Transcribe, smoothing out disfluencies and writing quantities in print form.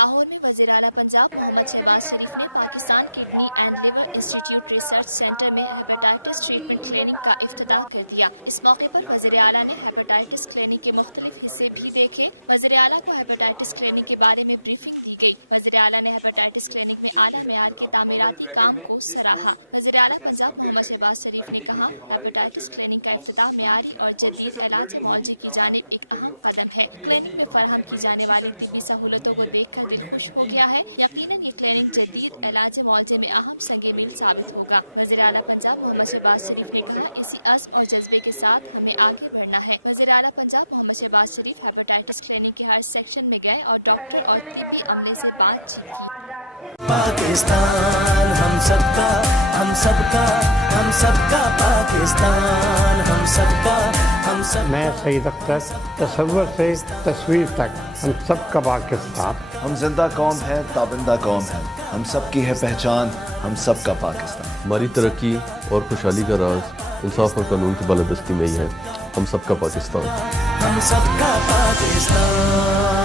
लाहौर में वज़ीर आला पंजाब मोहम्मद शहबाज शरीफ ने Pakistan kidney and liver institute research centre में हेपेटाइटिस ट्रीटमेंट क्लिनिक का इफ्तिताह कर दिया। इस मौके पर वज़ीर आला ने हेपेटाइटिस क्लिनिक के मुख्तलिफ हिस्से भी देखे। वज़ीर आला को हेपेटाइटिस क्लिनिक के बारे में ब्रीफिंग दी गई। वज़ीर आला ने हेपेटाइटिस क्लिनिक में आला मेयार के तामीराती काम को सराहा। वज़ीर आला पंजाब मोहम्मद शहबाज शरीफ ने कहा, हेपेटाइटिस क्लिनिक का इफ्तिताह मेयारी और जदीद इलाज मौलजी की जानिब एक अहम कदम है। क्लिनिक में फराहम की जाने वाली तिब्बी सहूलतों को देखकर दिल खुश हो गया है। यकीनन ये क्लिनिक जदीद इलाज मौलजे में अहम संगे मील साबित होगा। वज़ीर आला पंजाब मोहम्मद शहबाज शरीफ ने कहा, इसी अज़्म और जज्बे के साथ हमें आगे बढ़ना है। वज़ीर आला पंजाब मोहम्मद शहबाज शरीफ हेपेटाइटिस क्लिनिक के हर सेक्शन में गए और डॉक्टर और तिब्बी अमले से बातचीत की। पाकिस्तान हम सबका, हम सबका, हम सबका पाकिस्तान हम सबका, हम सब। मैं सईद अख्तर, तसव्वुर से तस्वीर तक हम सबका पाकिस्तान। हम जिंदा कौम है, ताबिंदा कौम है, हम सबकी है पहचान, हम सबका पाकिस्तान। हमारी तरक्की और खुशहाली का राज इंसाफ और कानून की बालादस्ती में ही है। हम सबका पाकिस्तान, हम सबका पाकिस्तान।